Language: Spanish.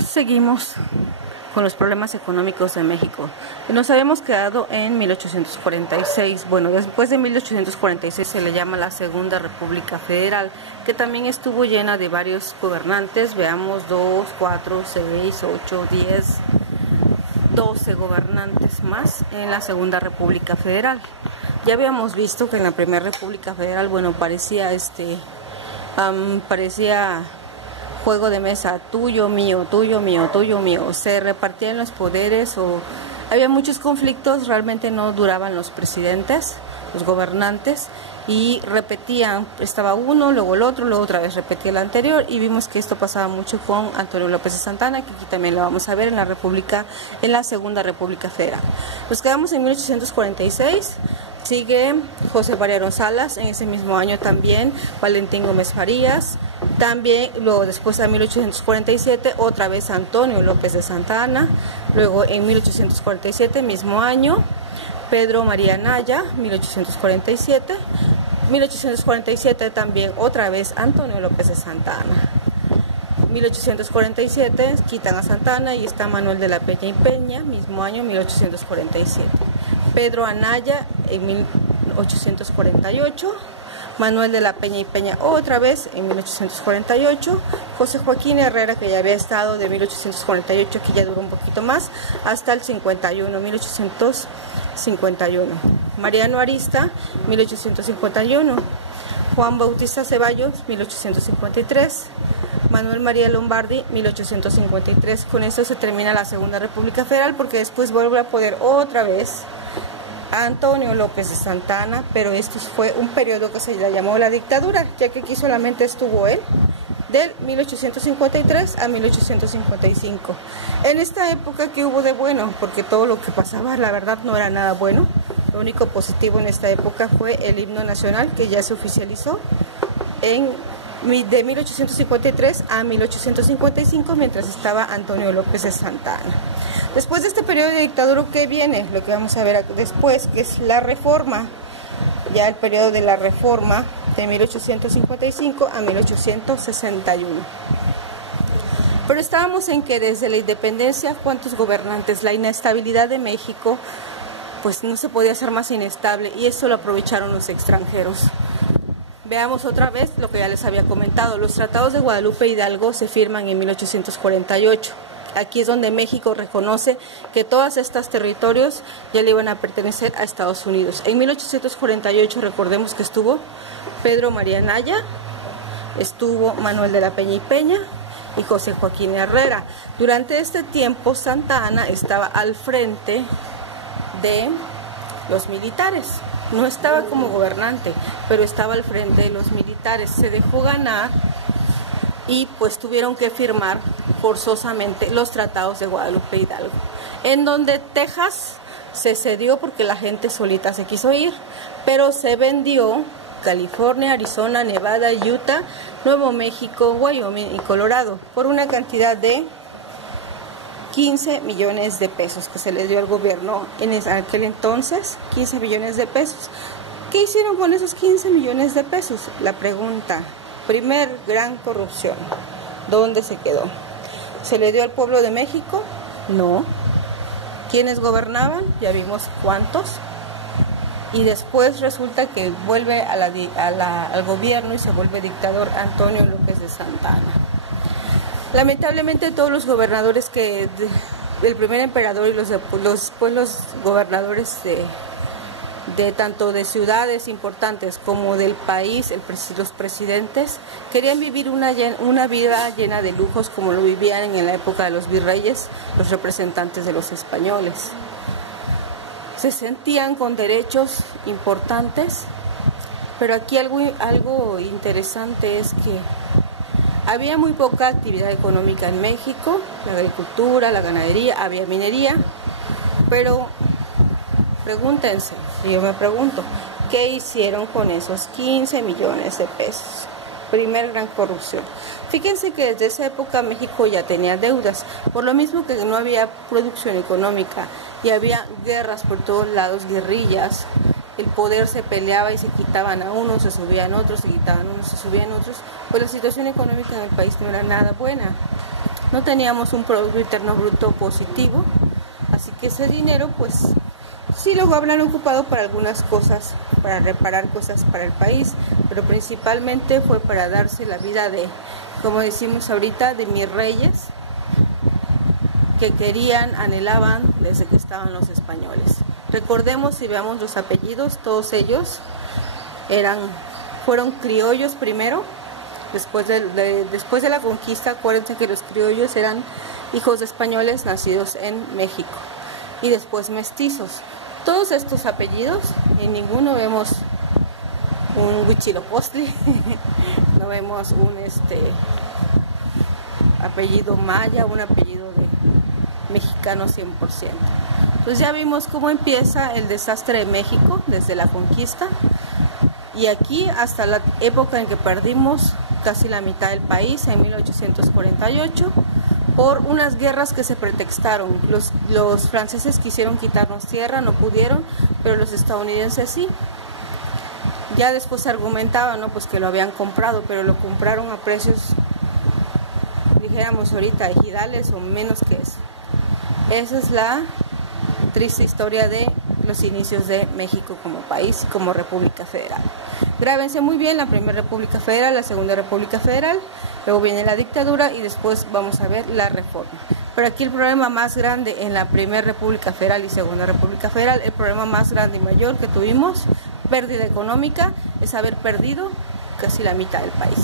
Seguimos con los problemas económicos de México. Nos habíamos quedado en 1846. Bueno, después de 1846 se le llama la Segunda República Federal, que también estuvo llena de varios gobernantes. Veamos, 2, 4, 6, 8, 10, 12 gobernantes más en la Segunda República Federal. Ya habíamos visto que en la Primera República Federal, bueno, parecía juego de mesa, tuyo, mío, tuyo, mío, tuyo, mío. Se repartían los poderes o había muchos conflictos, realmente no duraban los presidentes, los gobernantes, y repetían, estaba uno, luego el otro, luego otra vez repetía el anterior, y vimos que esto pasaba mucho con Antonio López de Santana, que aquí también lo vamos a ver en la Segunda República Federal. Nos quedamos en 1846. Sigue José Valeriano Salas, en ese mismo año también Valentín Gómez Farías, también luego después en 1847 otra vez Antonio López de Santa Anna, luego en 1847 mismo año Pedro María Anaya, 1847 también otra vez Antonio López de Santa Anna. 1847 quitan a Santa Anna y está Manuel de la Peña y Peña, mismo año 1847. Pedro Anaya en 1848, Manuel de la Peña y Peña otra vez en 1848, José Joaquín Herrera, que ya había estado de 1848, que ya duró un poquito más, hasta el 1851, Mariano Arista, 1851, Juan Bautista Ceballos, 1853, Manuel María Lombardi, 1853. Con esto se termina la Segunda República Federal, porque después vuelve a poder otra vez Antonio López de Santa Anna, pero esto fue un periodo que se le llamó la dictadura, ya que aquí solamente estuvo él, del 1853 a 1855. En esta época, ¿qué hubo de bueno? Porque todo lo que pasaba, la verdad, no era nada bueno. Lo único positivo en esta época fue el himno nacional, que ya se oficializó de 1853 a 1855, mientras estaba Antonio López de Santa Anna. Después de este periodo de dictadura, ¿qué viene? Lo que vamos a ver después, que es la reforma. Ya el periodo de la reforma de 1855 a 1861. Pero estábamos en que desde la independencia, ¿cuántos gobernantes? La inestabilidad de México, pues no se podía hacer más inestable, y eso lo aprovecharon los extranjeros. Veamos otra vez lo que ya les había comentado. Los tratados de Guadalupe Hidalgo se firman en 1848. Aquí es donde México reconoce que todos estos territorios ya le iban a pertenecer a Estados Unidos. En 1848 recordemos que estuvo Pedro María Anaya, estuvo Manuel de la Peña y Peña y José Joaquín Herrera. Durante este tiempo Santa Anna estaba al frente de los militares. No estaba como gobernante, pero estaba al frente de los militares. Se dejó ganar y pues tuvieron que firmar forzosamente los tratados de Guadalupe Hidalgo, en donde Texas se cedió porque la gente solita se quiso ir, pero se vendió California, Arizona, Nevada, Utah, Nuevo México, Wyoming y Colorado por una cantidad de 15 millones de pesos que se les dio al gobierno en aquel entonces. 15 millones de pesos. ¿Qué hicieron con esos 15 millones de pesos? La pregunta. Primer gran corrupción. ¿Dónde se quedó? ¿Se le dio al pueblo de México? No. ¿Quiénes gobernaban? Ya vimos cuántos. Y después resulta que vuelve al gobierno y se vuelve dictador Antonio López de Santa Anna. Lamentablemente todos los gobernadores el primer emperador y los gobernadores de tanto de ciudades importantes como del país, los presidentes, querían vivir una vida llena de lujos como lo vivían en la época de los virreyes, los representantes de los españoles. Se sentían con derechos importantes, pero aquí algo interesante es que había muy poca actividad económica en México, la agricultura, la ganadería, había minería, pero pregúntense, yo me pregunto, ¿qué hicieron con esos 15 millones de pesos? Primer gran corrupción. Fíjense que desde esa época México ya tenía deudas, por lo mismo que no había producción económica y había guerras por todos lados, guerrillas. El poder se peleaba y se quitaban a unos, se subían otros, se quitaban unos, se subían otros, pues la situación económica en el país no era nada buena. no teníamos un Producto Interno Bruto positivo, así que ese dinero pues sí lo habrán ocupado para algunas cosas, para reparar cosas para el país, pero principalmente fue para darse la vida de, como decimos ahorita, de mis reyes que querían, anhelaban desde que estaban los españoles. Recordemos y veamos los apellidos, todos ellos fueron criollos primero, después de la conquista. Acuérdense que los criollos eran hijos de españoles nacidos en México y después mestizos. Todos estos apellidos, en ninguno vemos un Huitzilopochtli, no vemos un apellido maya, un apellido de mexicano 100%. Entonces ya vimos cómo empieza el desastre de México desde la conquista y aquí hasta la época en que perdimos casi la mitad del país, en 1848, por unas guerras que se pretextaron. Los franceses quisieron quitarnos tierra, no pudieron, pero los estadounidenses sí. Ya después se argumentaba, ¿no?, pues que lo habían comprado, pero lo compraron a precios, dijéramos ahorita, ejidales o menos que eso. Esa es la triste historia de los inicios de México como país, como República Federal. Grábense muy bien: la Primera República Federal, la Segunda República Federal, luego viene la dictadura y después vamos a ver la reforma. Pero aquí el problema más grande en la Primera República Federal y Segunda República Federal, el problema más grande y mayor que tuvimos, pérdida económica, es haber perdido casi la mitad del país.